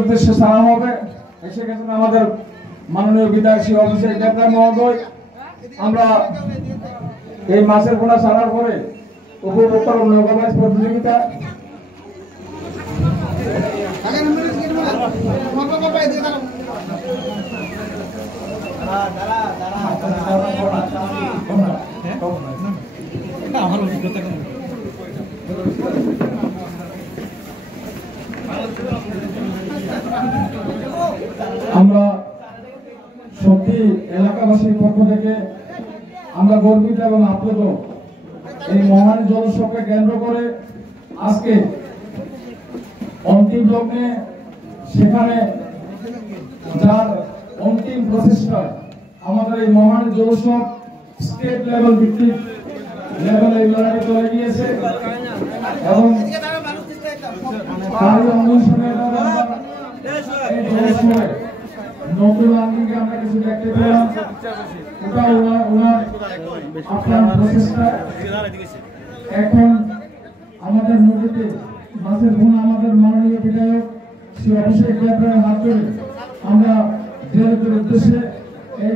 উদ্দেশ্যে সালাম হবে। এসে গেছেন আমাদের মাননীয় বিধায়ক শ্রী অভিষেক দেবনাথ মহোদয়। আমরা এই মাছের পোনা ছাড়ার পরে উপভোগ করব নৌকাবাজ প্রতিযোগিতা। আমরা সত্যি এলাকাবাসীর পক্ষ থেকে আমরা গর্বিত এবং আপ্লুত। এই মহান জলোৎসবকে কেন্দ্র করে আজকে অন্তিম লগ্নে সেখানে যার অন্তিম প্রচেষ্টা আমাদের এই মহান জলোৎসব স্টেট লেভেল ভিত্তিক লেভেলে লড়াই চলে গিয়েছে এবং তারই অন্বেষণে নতুন আঙ্গিকে আমরা কিছু দেখতে পেলাম। ওটা ওনার আপনার প্রচেষ্টা। এখন আমাদের নদীতে মাছের পোনা আমাদের মাননীয় বিধায়ক শ্রী অভিষেক দেবনাথের হাত ধরে আমরা জেলেদের উদ্দেশ্যে এই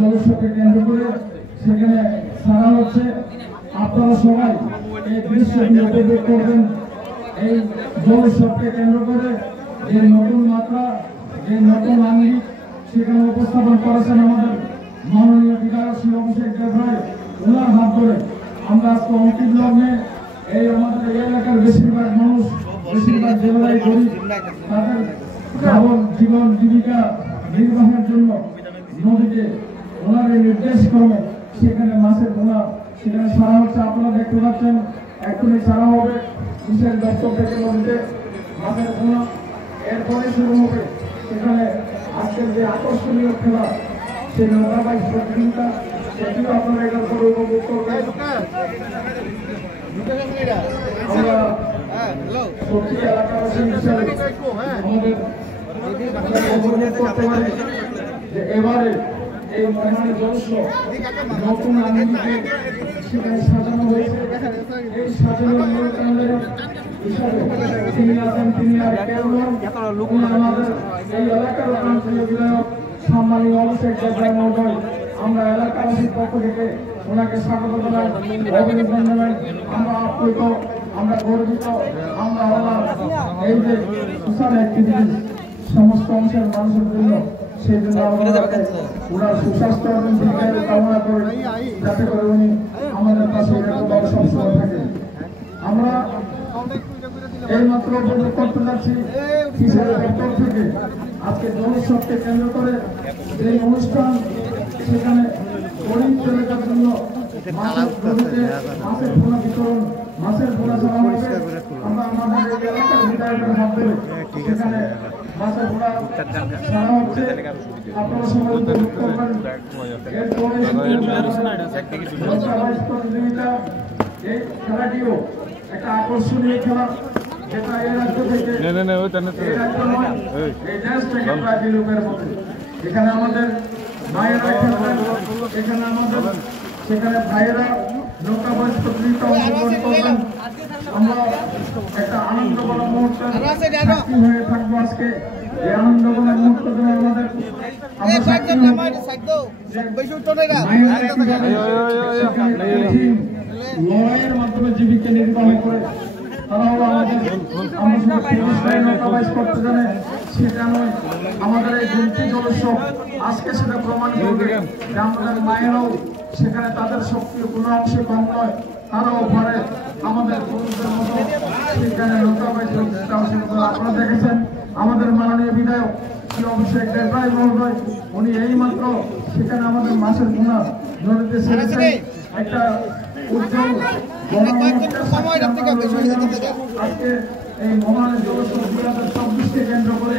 জলোৎসবকে কেন্দ্র করে সেখানে ছাড়া হচ্ছে। আপনারা সবাই এই দৃশ্যগুলো উপভোগ করবেন। এই জলোৎসবকে কেন্দ্র করে যে নতুন মাত্রা, যে নতুন আঙ্গিক সেখানে উপস্থাপন করেছেন আমাদের মাননীয় বিধায়ক শ্রী অভিষেক দেবনাথ। ওনার হাত ধরে আমরা আজকে অন্তিম লগ্নে এই আমাদের এই এলাকার বেশিরভাগ মানুষ, বেশিরভাগ জেলায় গরিব, তাদের জীবন জীবিকা নির্বাহের জন্য নদীতে ওনার এই নির্দেশ ক্রমে সেখানে মাছের পোনা সেখানে ছাড়া হচ্ছে। আপনারা দেখতে পাচ্ছেন এখনই ছাড়া হবে বিশেষ দপ্তর থেকে নদীতে মাছের পোনা। এরপরে শুরু হবে সেখানে আজকের যে আকর্ষণীয় খেলা সেই নৌকাবাজ প্রতিযোগিতা, সেটিও আপনারা এটার উপর উপভোগ করবেন। আমরা সত্যি এলাকাবাসী হিসাবে আমাদের করতে পারি যে এবারে এই মহান জলোৎসব নতুন আঙ্গিকে সেখানে সাজানো হয়েছে। এই সাজানো হিসাবে তিনি আছেন, তিনি আমাদের এই এলাকার প্রান্তীয় বিধায়ক সম্মানীয় অভিষেক দেবনাথ মহোদয়। আমরা এলাকাবাসীর পক্ষ থেকে ওনাকে স্বাগত জানাই, অভিনন্দন জানাই। আমরা আপ্লুত, আমরা গর্বিত। আমরা এই যে সোশ্যাল অ্যাক্টিভিটিস সমস্ত অংশের মানুষের জন্য, সেই জন্য ওনার সুস্বাস্থ্য এবং দীর্ঘায়ু কামনা করি, যাতে করে উনি আমাদের পাশে এরকমভাবে সবসময় থাকেন। আমরা এইমাত্র উপভোগ করতে যাচ্ছি কৃষকের দপ্তর থেকে আজকে জলোৎসবকে কেন্দ্র করে যে অনুষ্ঠান, সেখানে গরিব এলাকার জন্য মাছের পোনা বিতরণ, মাছের পোনা ছাড়া হবে। আমরা আমাদের এলাকার বিধায়কের হাত ধরে সেখানে মাছের পোনা ছাড়া হচ্ছে। আপনারা সবাই উপভোগ করবেন। এরপরে প্রতিযোগিতা, এই খেলাটিও একটা আকর্ষণীয় খেলা, যেটা এই রাজ্য থেকে এই দেশ থেকে প্রায় বিলুপের মধ্যে। এখানে আমাদের ভাইয়েরা খেলবেন, এখানে আমাদের সেখানে ভাইয়েরা নৌকাবাজ প্রতিযোগিতা অংশগ্রহণ করবেন। আমরা একটা আনন্দঘন মুহূর্তে সাক্ষী হয়ে থাকবো আজকে। এই আনন্দঘন মুহূর্ত আমাদের লড়াইয়ের মাধ্যমে জীবিকা নির্বাহ করে তারাও আমাদের নৌকাবাজ করতে জানে। সেটা নয়, আমাদের এই দুটি জলোৎসব আজকে সেটা প্রমাণ করবে যে আমাদের মায়েরাও সেখানে তাদের শক্তি কোনো অংশে কম নয়, তারাও পারে আমাদের পুরুষদের মতো সেখানে নৌকাবাজ। আপনারা দেখেছেন আমাদের মাননীয় বিধায়ক শ্রী অভিষেক দেবনাথ মহোদয়, উনি এইমাত্র সেখানে আমাদের মাছের পোনা নদীতে ছেড়েছেন। একটা উজ্জ্বল আজকে এই মহান জলোৎসব 2024কে কেন্দ্র করে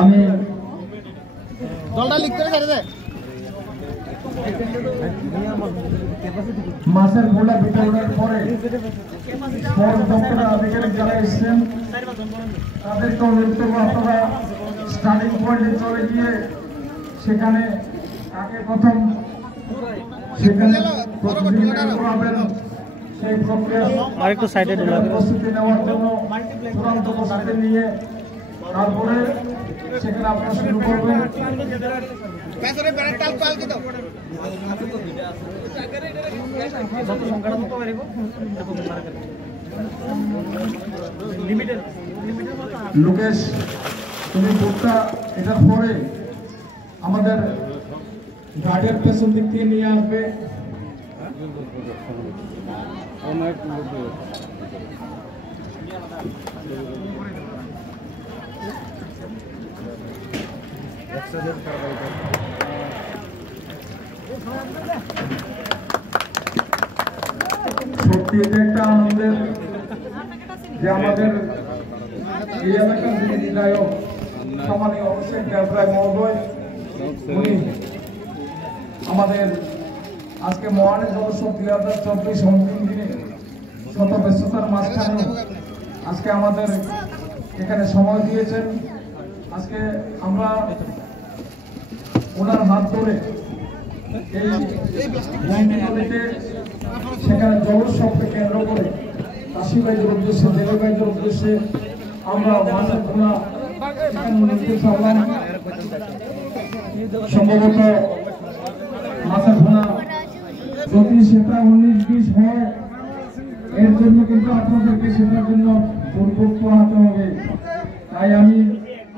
আমি মাছের গোলা বিতরণের পরে স্পট দপ্তরের আধিকারিক যারা এসেছেন তাদেরকে অনুরোধ করবো আপনারা স্টার্টিং পয়েন্টে চলে গিয়ে সেখানে কাকে প্রথম সেখানে সেই প্রক্রিয়া আরেকটু সাইডে প্রস্তুতি নেওয়ার জন্য চূড়ান্ত প্রস্তুতি নিয়ে তারপরে সেখানে আপনারা শুরু করবেন। লোকেশ তুমি বুকটা এটার পরে আমাদের গাড়ির পেছন দিক থেকে নিয়ে আসবে। সত্যি এটা একটা আনন্দের যে আমাদের এই এলাকার যিনি বিধায়ক সম্মানীয় অভিষেক দেবরায় মহোদয় উনি আমাদের আজকে মহানের জলোৎসব 2024 অন্তিম দিনে শত ব্যস্ততার মাঝখানে আজকে আমাদের এখানে সময় দিয়েছেন। আজকে আমরা ওনার হাত ধরে এই নদীতে সেখানে জলোৎসবকে কেন্দ্র করে কাশীবাইজের উদ্দেশ্যে দেবীবাইজের উদ্দেশ্যে আমরা মাছের ঘোড়া সম্ভবত মাছের ঘোড়া যদি সেটা 19-20 হয় এর জন্য কিন্তু আপনাদেরকে সেটার জন্য দুর্ভোগ পোহাতে হবে। তাই আমি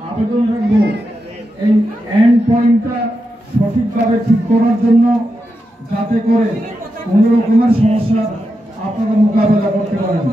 আবেদন রাখবো এই এন্ড পয়েন্টটা সঠিকভাবে ঠিক করার জন্য, যাতে করে কোন রকমের সমস্যা আপনারা মোকাবেলা করতে পারেন।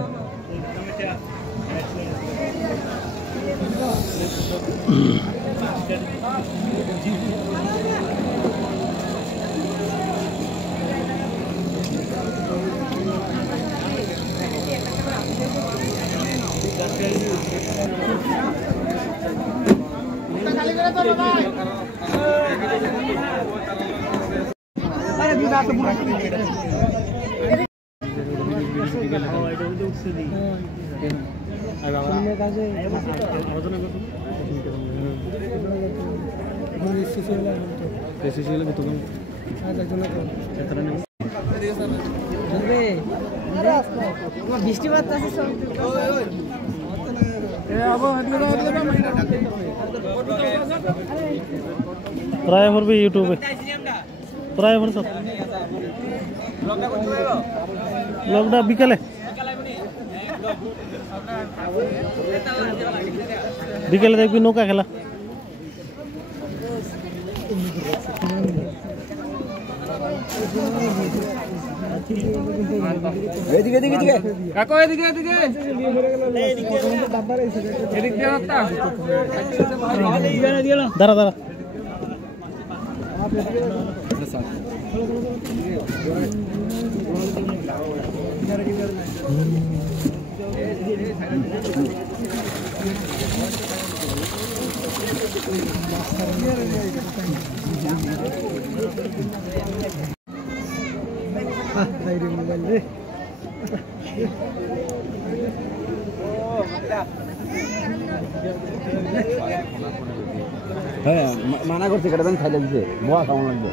বৃষ্টিপাত প্রায় করবি ইউটিউবে প্রায় করছ লগটা বিকালে বিকেলে দেখবি নৌকা খেলা। এদিকে এদিকে এদিকে কাকু এদিকে এদিকে দাঁড়া দাঁড়া হ্যাঁ মানা করছে কেটে খাইলে দিতে বোয়া খাওয়া লাগবে।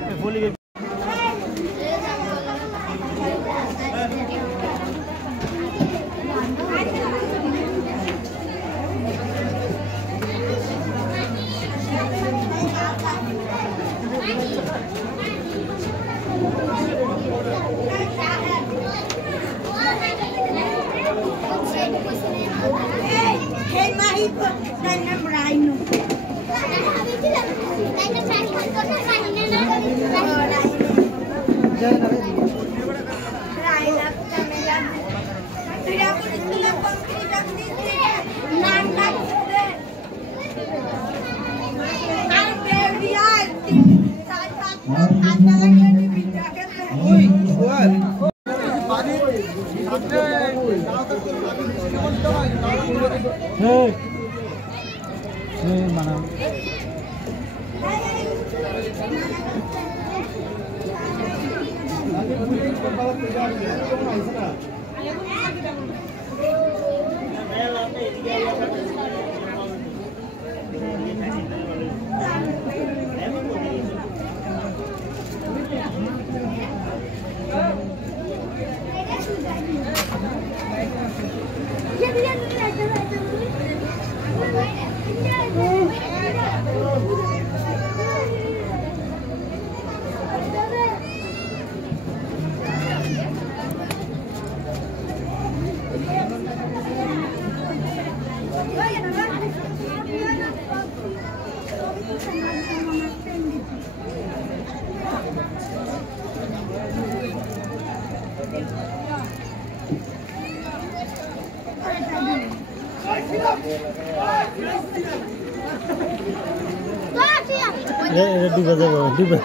ডুবে যাবো ডুবে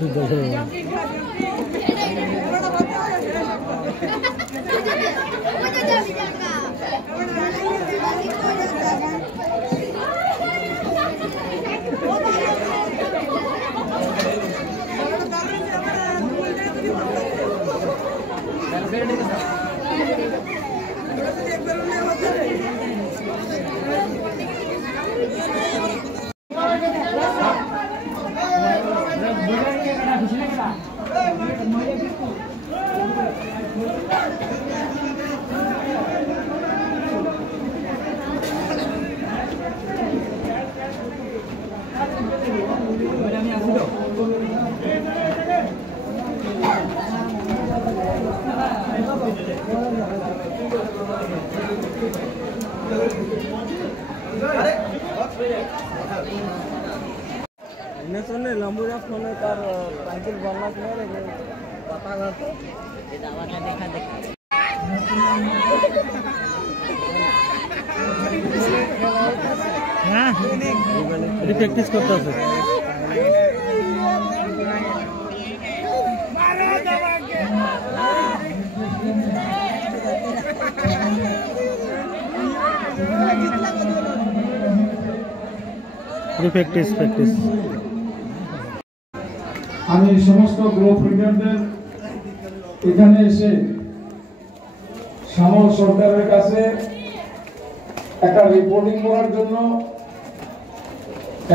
ডুবে যাবো लंबूरा फोन तार साइकिल बनना नहीं पता ना तो ये दावा का देखा हाँ ये प्रैक्टिस करता है प्रैक्टिस प्रैक्टिस আমি সমস্ত গ্রুপ লিডারদের এখানে এসে শ্যামল সরকারের কাছে একটা রিপোর্টিং করার জন্য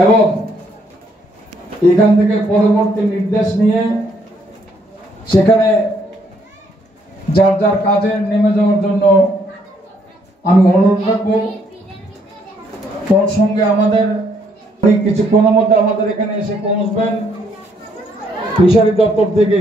এবং এখান থেকে পরবর্তী নির্দেশ নিয়ে সেখানে যার যার কাজে নেমে যাওয়ার জন্য আমি অনুরোধ রাখবো। তোর সঙ্গে আমাদের কিছুক্ষণের মধ্যে আমাদের এখানে এসে পৌঁছবেন ফিশারি দপ্তর থেকে।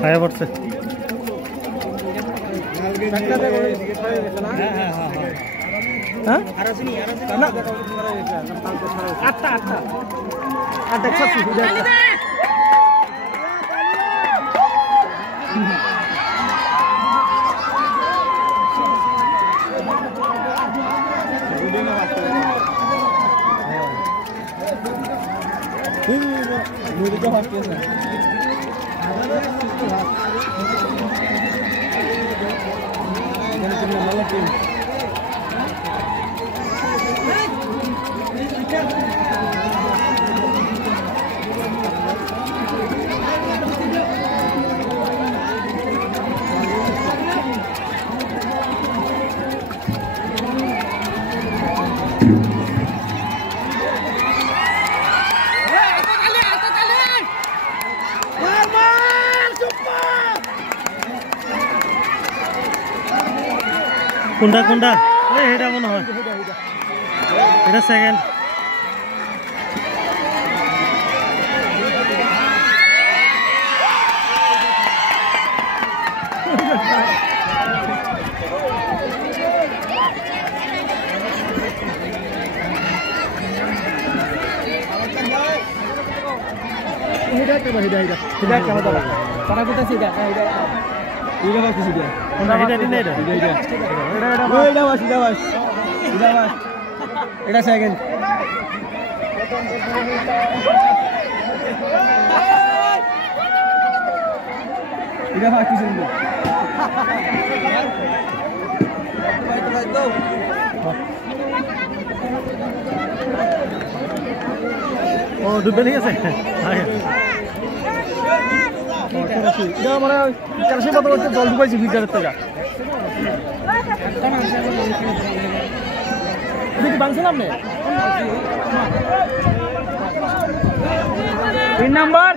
খায়া পড়ছে Ini কোনটা কোনটা এটা মনে হয় এটা সেকেন্ড এটা সেকেন্ড এটা ফার্স্ট সিজন ও ডুবে ঠিক আছে মানে কালসে কত করতে জল ঢুকাইছি ফিল্টারের থেকে বাংছেন আপনি 3 নাম্বার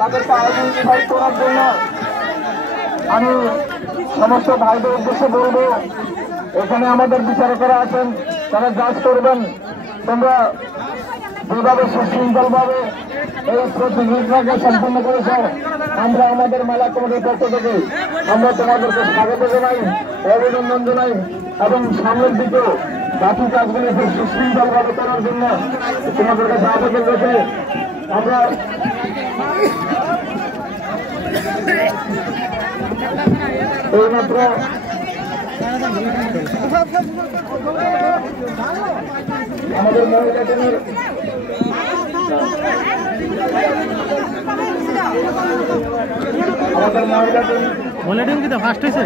তাদেরকে আইডেন্টিফাই করার জন্য আমি সমস্ত ভাইদের উদ্দেশ্যে বলবো, এখানে আমাদের বিচারকেরা আছেন, তারা জাজ করবেন। তোমরা যেভাবে সুশৃঙ্খলভাবে এই প্রতিযোগিতাকে সম্পন্ন করেছ, আমরা আমাদের মেলা কমিটির পক্ষ থেকে আমরা তোমাদেরকে স্বাগত জানাই, অভিনন্দন জানাই এবং সামনের দিকেও বাকি কাজগুলি খুব সুশৃঙ্খলভাবে করার জন্য তোমাদের কাছে আবেদন রেখে আমরা এইমাত্র আমাদের মহিলা টিমের মহিলা টিম কি ফার্স্ট হয়েছে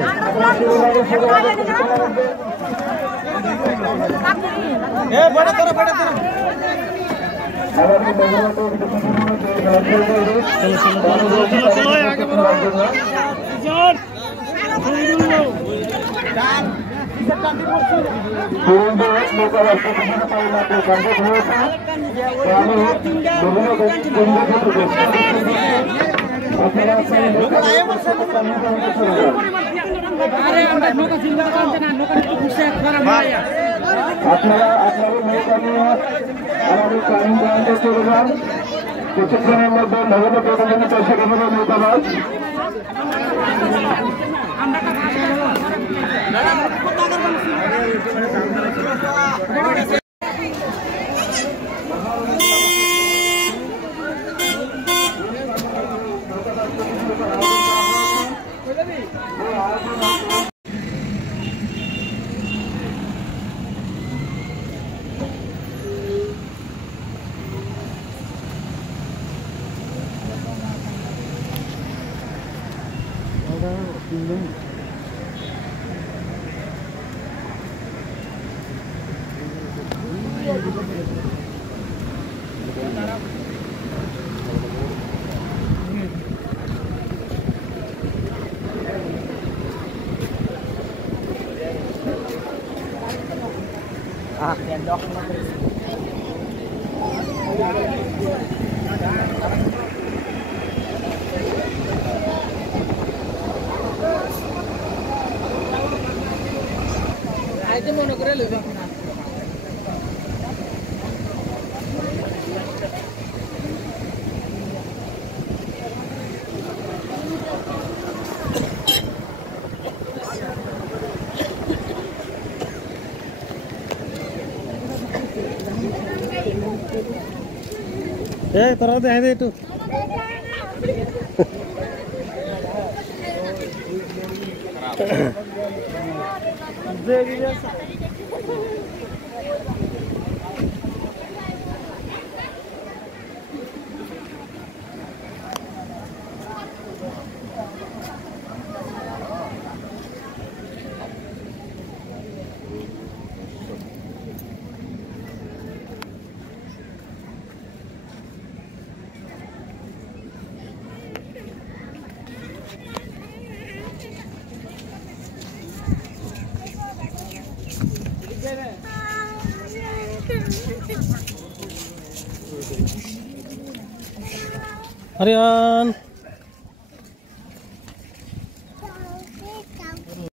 আপনারা আপনাদের নৌকা নিয়ে আমাদের প্ল্যানিং পয়েন্টে চলে যান। কিছুক্ষণের মধ্যে নগদ প্রতিদিন চেষ্টা করবে নৌকাবাজ। মনে করে লইব তোরা দেখা দে একটু Harian.